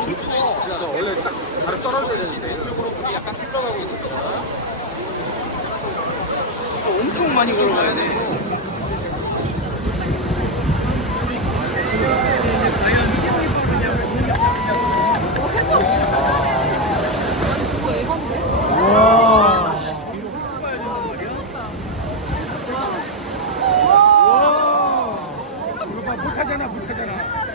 좀 떨어져야 돼. 왼쪽으로 물이 약간 흘러가고 있습니다. 엄청 많이 걸어가야 돼. 못하잖아, 못하잖아.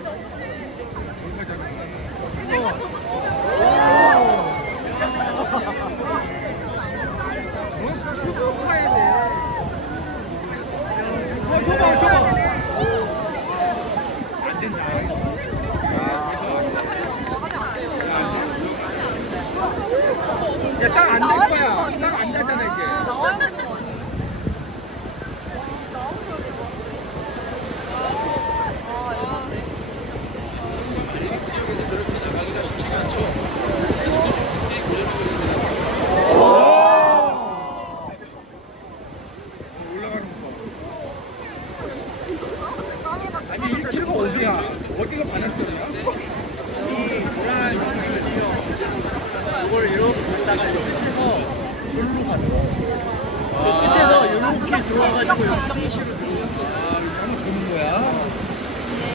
어, 줘봐, 줘봐. 안 된다. 야, 딱안 될 거야. 1km가 어디야? 어디가 반영되냐이이걸 이렇게다가이렇게 해서 이로 가는 거. 저 끝에서 이렇게 들어와가지고